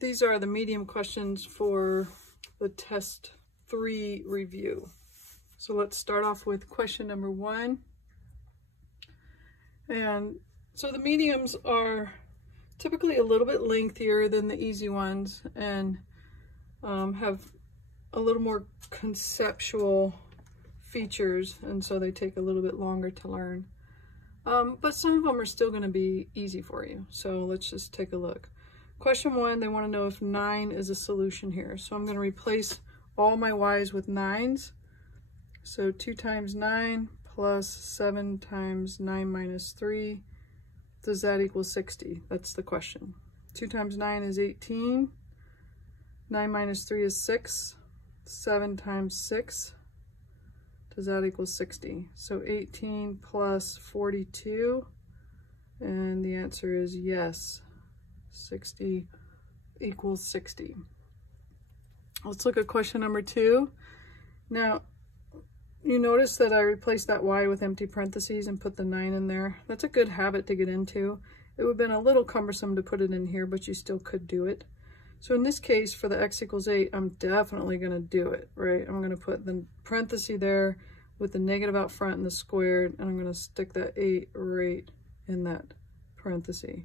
These are the medium questions for the test 3 review. So let's start off with question number 1. And so the mediums are typically a little bit lengthier than the easy ones and have a little more conceptual features, and so they take a little bit longer to learn. But some of them are still going to be easy for you. So let's just take a look. Question 1, they want to know if 9 is a solution here. So I'm going to replace all my y's with 9's. So 2 times 9 plus 7 times 9 minus 3. Does that equal 60? That's the question. 2 times 9 is 18. 9 minus 3 is 6. 7 times 6. Does that equal 60? So 18 plus 42. And the answer is yes. 60 equals 60. Let's look at question number 2. Now, you notice that I replaced that y with empty parentheses and put the 9 in there. That's a good habit to get into. It would have been a little cumbersome to put it in here, but you still could do it. So in this case, for the x equals 8, I'm definitely going to do it, right? I'm going to put the parenthesis there with the negative out front and the squared, and I'm going to stick that 8 right in that parenthesis.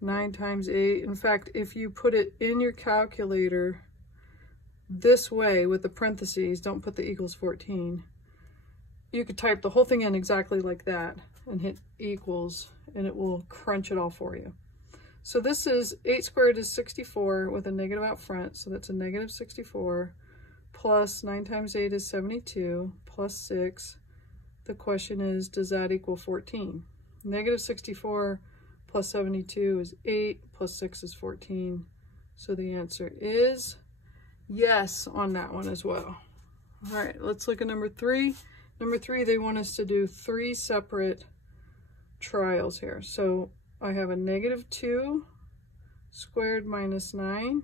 9 times 8. In fact, if you put it in your calculator this way with the parentheses, don't put the equals 14, you could type the whole thing in exactly like that and hit equals, and it will crunch it all for you. So this is 8 squared is 64 with a negative out front, so that's a negative 64, plus 9 times 8 is 72, plus 6. The question is, does that equal 14? Negative 64 plus 72 is 8, plus 6 is 14. So the answer is yes on that one as well. All right, let's look at number 3. Number 3, they want us to do 3 separate trials here. So I have a negative 2 squared minus 9.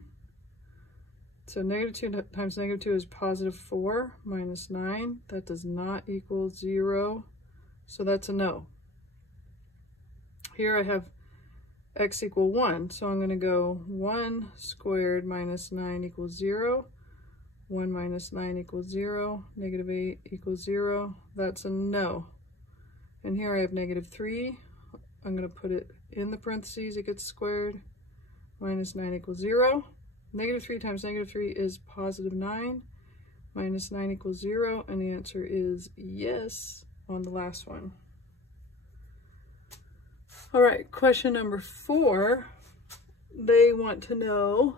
So negative 2 times negative 2 is positive 4 minus 9. That does not equal 0. So that's a no. Here I have x equal 1. So I'm going to go 1 squared minus 9 equals 0. 1 minus 9 equals 0. Negative 8 equals 0. That's a no. And here I have negative 3. I'm going to put it in the parentheses. It gets squared. Minus 9 equals 0. Negative 3 times negative 3 is positive 9. Minus 9 equals 0. And the answer is yes on the last one. All right, question number 4. They want to know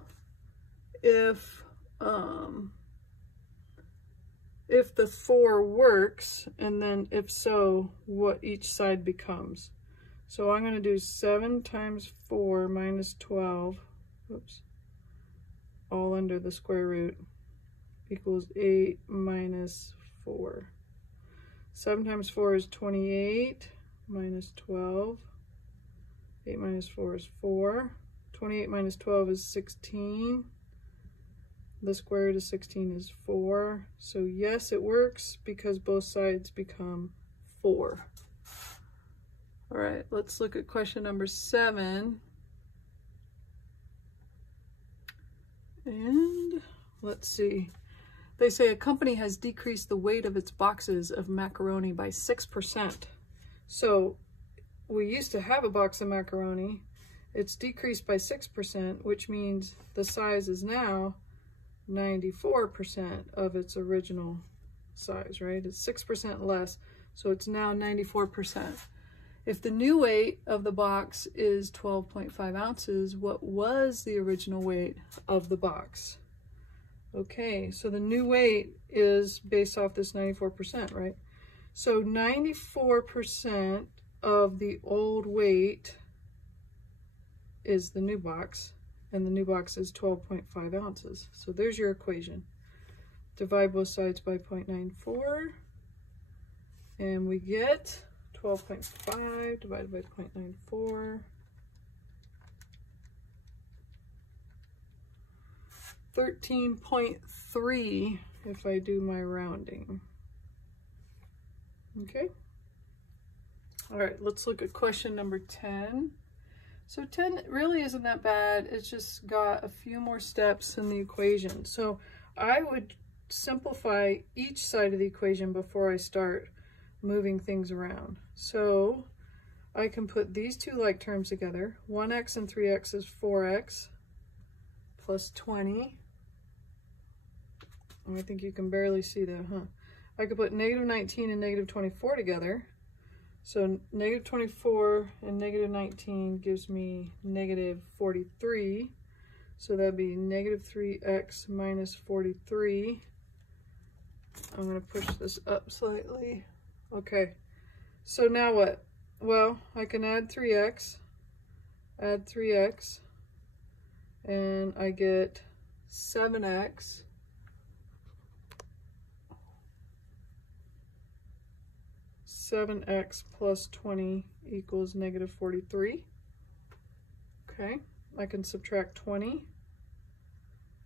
if the 4 works, and then if so, what each side becomes. So I'm going to do 7 times 4 minus 12, oops, all under the square root, equals 8 minus 4. 7 times 4 is 28, minus 12. 8 minus 4 is 4. 28 minus 12 is 16. The square root of 16 is 4. So yes, it works because both sides become 4. All right, let's look at question number 7. And let's see. They say a company has decreased the weight of its boxes of macaroni by 6%. So we used to have a box of macaroni. It's decreased by 6%, which means the size is now 94% of its original size, right? It's 6% less, so it's now 94%. If the new weight of the box is 12.5 ounces, what was the original weight of the box? Okay, so the new weight is based off this 94%, right? So 94% of the old weight is the new box, and the new box is 12.5 ounces. So there's your equation. Divide both sides by 0.94, and we get 12.5 divided by 0.94. 13.3 if I do my rounding. Okay. All right, let's look at question number 10. So 10 really isn't that bad. It's just got a few more steps in the equation. So I would simplify each side of the equation before I start moving things around. So I can put these two like terms together. 1x and 3x is 4x plus 20. And I think you can barely see that, huh? I could put negative 19 and negative 24 together. So negative 24 and negative 19 gives me negative 43. So that'd be negative 3x minus 43. I'm going to push this up slightly. Okay, so now what? Well, I can add 3x, and I get 7x. 7x plus 20 equals negative 43. Okay, I can subtract 20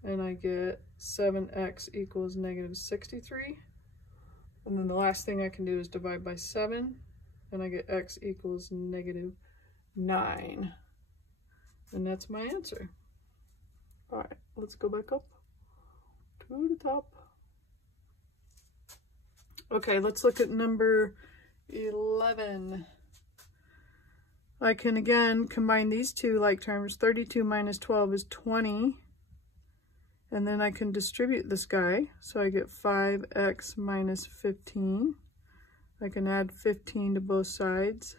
and I get 7x equals negative 63. And then the last thing I can do is divide by 7 and I get x equals negative 9. And that's my answer. All right, let's go back up to the top. Okay, let's look at number 11. I can again combine these two like terms. 32 minus 12 is 20. And then I can distribute this guy. So I get 5x minus 15. I can add 15 to both sides.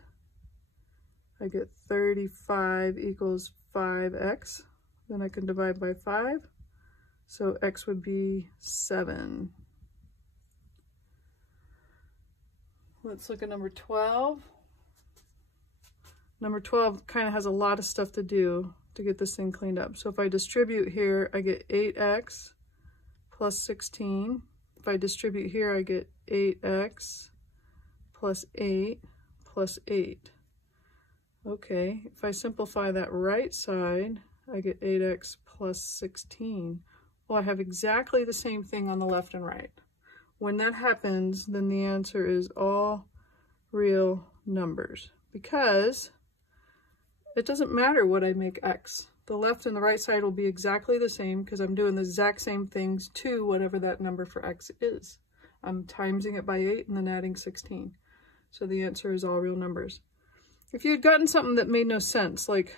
I get 35 equals 5x. Then I can divide by 5. So x would be 7. Let's look at number 12. Number 12 kind of has a lot of stuff to do to get this thing cleaned up. So if I distribute here, I get 8x plus 16. If I distribute here, I get 8x plus 8 plus 8. Okay, if I simplify that right side, I get 8x plus 16. Well, I have exactly the same thing on the left and right. When that happens, then the answer is all real numbers, because it doesn't matter what I make x. The left and the right side will be exactly the same because I'm doing the exact same things to whatever that number for x is. I'm timesing it by 8 and then adding 16. So the answer is all real numbers. If you had gotten something that made no sense, like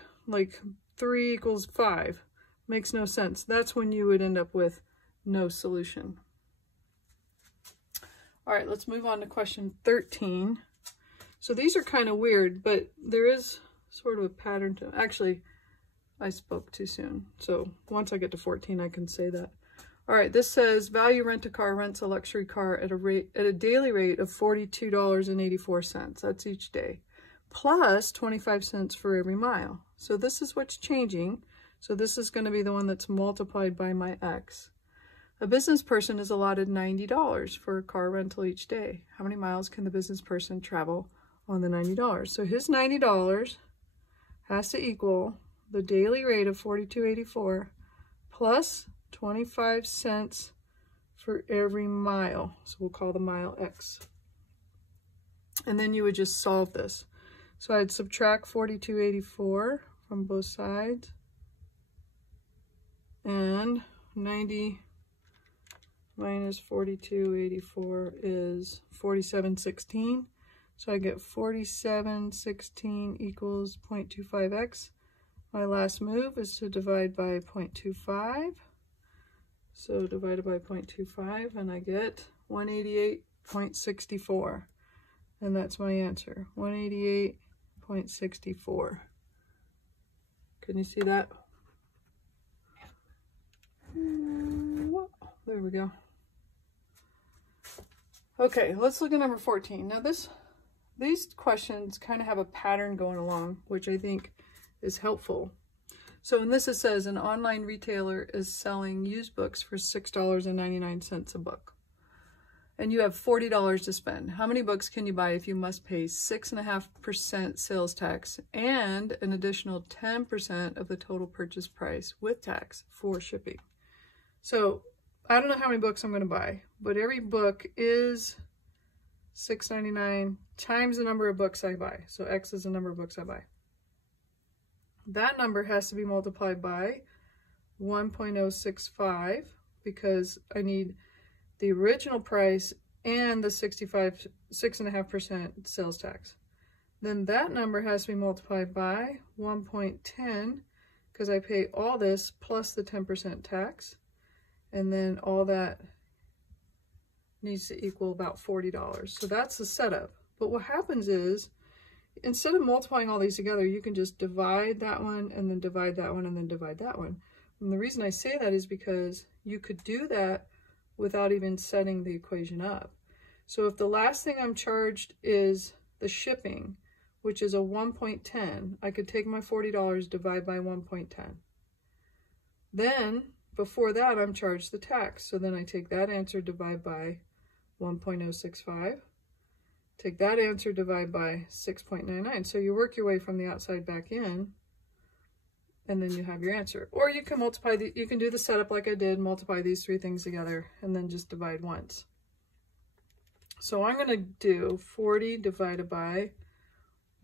3 equals 5, makes no sense, that's when you would end up with no solution. All right, let's move on to question 13. So these are kind of weird, but there is sort of a pattern to them. Actually, I spoke too soon. So once I get to 14, I can say that. All right, this says Value Rent-A-Car rents a luxury car at a daily rate of $42.84. That's each day, plus 25 cents for every mile. So this is what's changing. So this is going to be the one that's multiplied by my x. A business person is allotted $90 for a car rental each day. How many miles can the business person travel on the $90? So his $90 has to equal the daily rate of $42.84 plus 25 cents for every mile. So we'll call the mile x. And then you would just solve this. So I'd subtract $42.84 from both sides. And 90 minus 42.84 is 47.16. So I get 47.16 equals 0.25x. My last move is to divide by 0.25. So divided by 0.25 and I get 188.64. And that's my answer, 188.64. Can you see that? There we go. Okay, let's look at number 14. Now these questions kind of have a pattern going along, which I think is helpful. So in this it says an online retailer is selling used books for $6.99 a book. And you have $40 to spend. How many books can you buy if you must pay 6.5% sales tax and an additional 10% of the total purchase price with tax for shipping? So I don't know how many books I'm going to buy, but every book is $6.99 times the number of books I buy. So X is the number of books I buy. that number has to be multiplied by 1.065 because I need the original price and the 6.5% sales tax. Then that number has to be multiplied by 1.10 because I pay all this plus the 10% tax. And then all that needs to equal about $40. So that's the setup. But what happens is, instead of multiplying all these together, you can just divide that one and then divide that one and then divide that one. And the reason I say that is because you could do that without even setting the equation up. So if the last thing I'm charged is the shipping, which is a 1.10, I could take my $40, divide by 1.10. Then, before that, I'm charged the tax. So then I take that answer, divide by 1.065. Take that answer, divide by 6.99. So you work your way from the outside back in, and then you have your answer. Or you can multiply, you can do the setup like I did, multiply these three things together, and then just divide once. So I'm going to do 40 divided by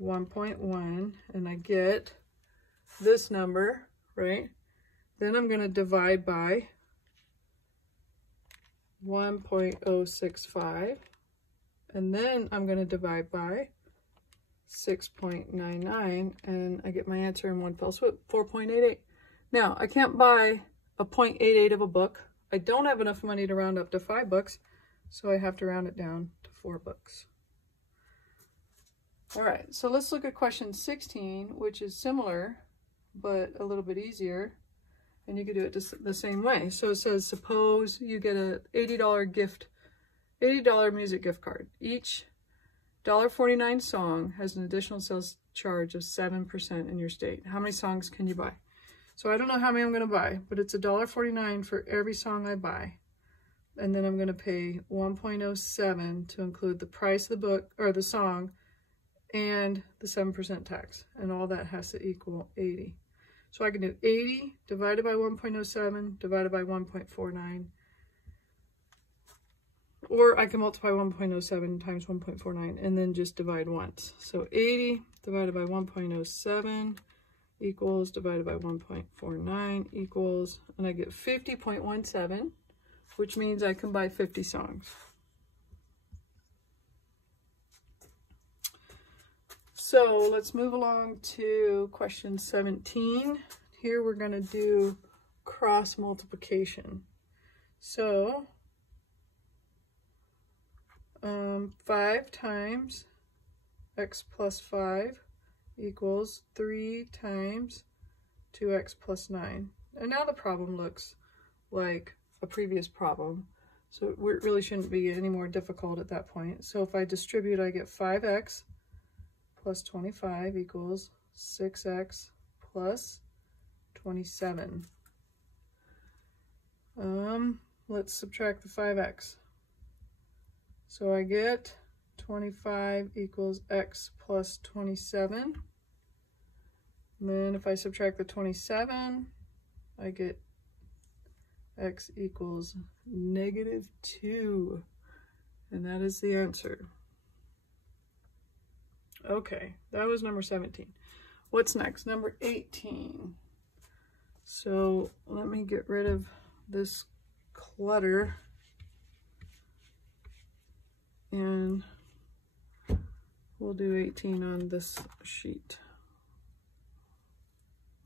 1.1, and I get this number, right? Then I'm going to divide by 1.065, and then I'm going to divide by 6.99, and I get my answer in one fell swoop, 4.88. Now, I can't buy a 0.88 of a book. I don't have enough money to round up to 5 books, so I have to round it down to 4 books. All right, so let's look at question 16, which is similar, but a little bit easier. And you can do it the same way. So it says, suppose you get a $80 music gift card. Each $1.49 song has an additional sales charge of 7% in your state. How many songs can you buy? So I don't know how many I'm going to buy, but it's $1.49 for every song I buy. And then I'm going to pay 1.07 to include the price of the book or the song and the 7% tax. And all that has to equal 80. So I can do 80 divided by 1.07 divided by 1.49. Or I can multiply 1.07 times 1.49 and then just divide once. So 80 divided by 1.07 equals divided by 1.49 equals, and I get 50.17, which means I can buy 50 songs. So let's move along to question 17. Here we're going to do cross multiplication. So 5 times x plus 5 equals 3 times 2x plus 9. And now the problem looks like a previous problem. So it really shouldn't be any more difficult at that point. So if I distribute, I get 5x plus 25 equals 6x plus 27. Let's subtract the 5x. So I get 25 equals x plus 27. And then if I subtract the 27, I get x equals -2. And that is the answer. Okay, that was number 17. What's next? Number 18. So let me get rid of this clutter. And we'll do 18 on this sheet.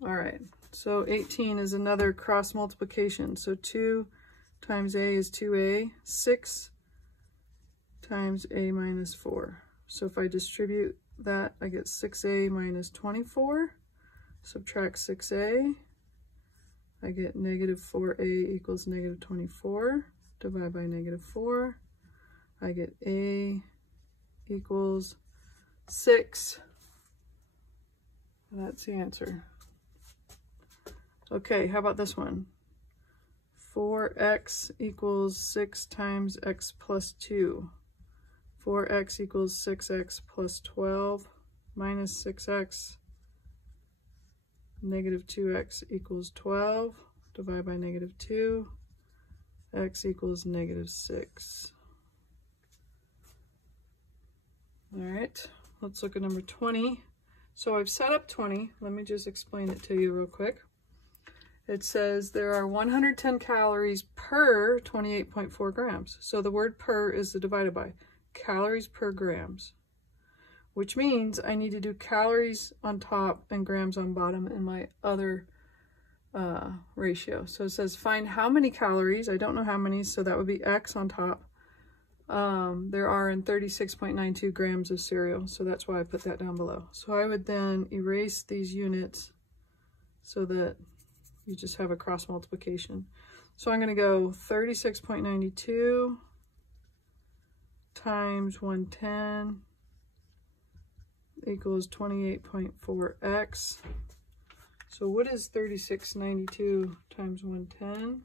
All right, so 18 is another cross multiplication. So 2 times a is 2a, 6 times a minus 4. So if I distribute that, I get 6a minus 24, subtract 6a, I get -4a equals -24, divide by -4, I get a equals 6, and that's the answer. Okay, how about this one? 4x equals 6 times x plus 2. 4x equals 6x plus 12 minus 6x, -2x equals 12, divide by -2, x equals -6. All right, let's look at number 20. So I've set up 20. Let me just explain it to you real quick. It says there are 110 calories per 28.4 grams. So the word per is the divided by, calories per grams, which means I need to do calories on top and grams on bottom in my other ratio. So it says find how many calories, I don't know how many, so that would be X on top, there are in 36.92 grams of cereal. So that's why I put that down below. So I would then erase these units so that you just have a cross multiplication. So I'm going to go 36.92 times 110 equals 28.4x. So what is 36.92 times 110?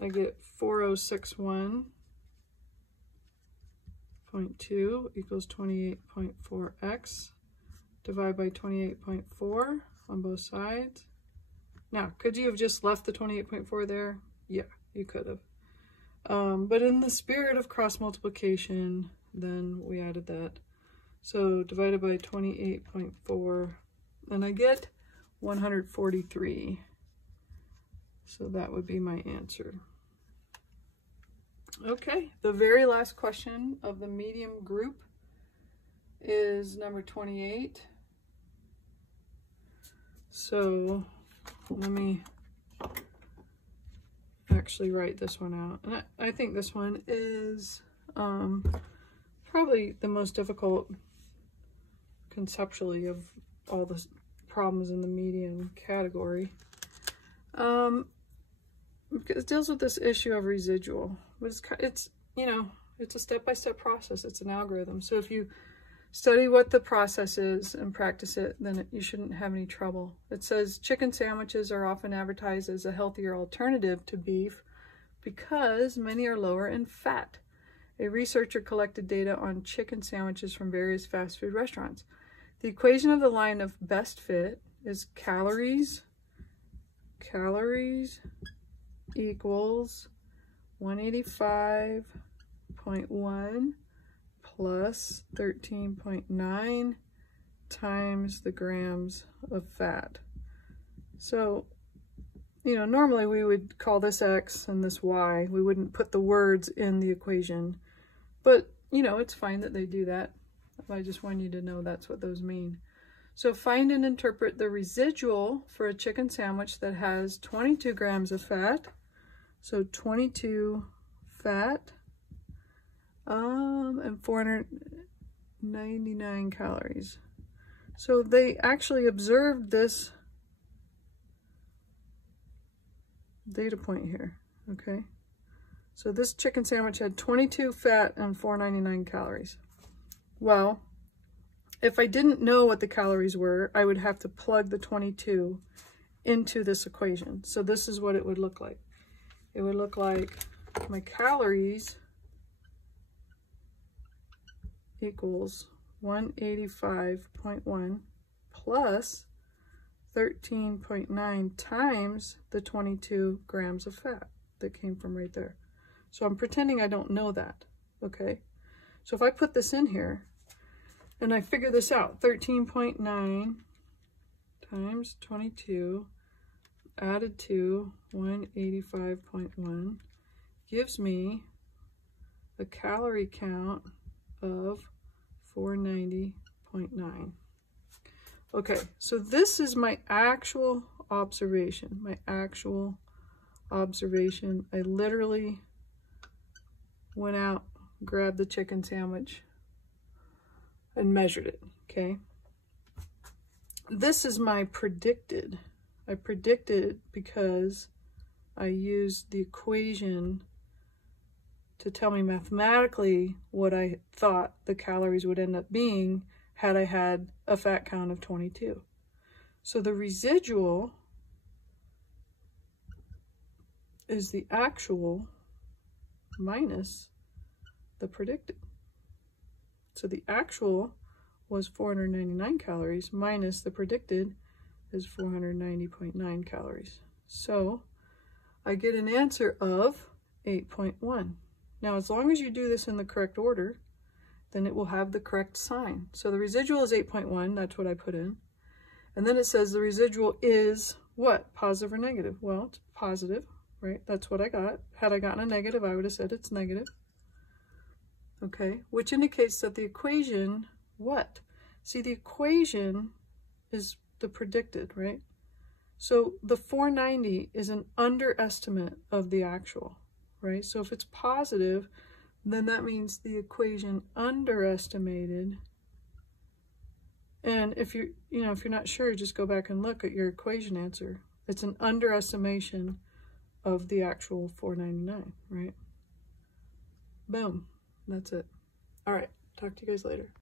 I get 4061.2 equals 28.4x. Divide by 28.4 on both sides. Now, could you have just left the 28.4 there? Yeah, you could have. But in the spirit of cross multiplication, then we added that. So divided by 28.4, and I get 143. So that would be my answer. Okay, the very last question of the medium group is number 28. So let me actually write this one out. And I think this one is probably the most difficult conceptually of all the problems in the medium category. Because it deals with this issue of residual. But it's you know, it's a step-by-step process. It's an algorithm. So if you study what the process is and practice it, then you shouldn't have any trouble. It says chicken sandwiches are often advertised as a healthier alternative to beef because many are lower in fat. A researcher collected data on chicken sandwiches from various fast food restaurants. The equation of the line of best fit is calories equals 185.1 plus 13.9 times the grams of fat. So, you know, normally we would call this X and this Y. We wouldn't put the words in the equation, but you know, it's fine that they do that. I just want you to know that's what those mean. So find and interpret the residual for a chicken sandwich that has 22 grams of fat. So 22 fat, and 499 calories. So they actually observed this data point here, okay? So this chicken sandwich had 22 fat and 499 calories. Well, if I didn't know what the calories were, I would have to plug the 22 into this equation. So this is what it would look like. It would look like my calories equals 185.1 plus 13.9 times the 22 grams of fat that came from right there. So I'm pretending I don't know that, okay? So if I put this in here and I figure this out, 13.9 times 22 added to 185.1 gives me a calorie count of 490.9. Okay, so this is my actual observation. I literally went out, grabbed the chicken sandwich, and measured it, okay? This is my predicted. I predicted because I used the equation to tell me mathematically what I thought the calories would end up being had I had a fat count of 22. So the residual is the actual minus the predicted. So the actual was 499 calories minus the predicted is 490.9 calories. So I get an answer of 8.1. Now, as long as you do this in the correct order then it will have the correct sign. So the residual is 8.1, that's what I put in. And then it says the residual is what? Positive or negative? Well, it's positive, right? That's what I got. Had I gotten a negative, I would have said it's negative. Okay, which indicates that the equation, what? See, the equation is the predicted, right? So the 490 is an underestimate of the actual, right? So if it's positive, then that means the equation underestimated. And if you're not sure, just go back and look at your equation answer. It's an underestimation of the actual 499, right? Boom. That's it. All right. Talk to you guys later.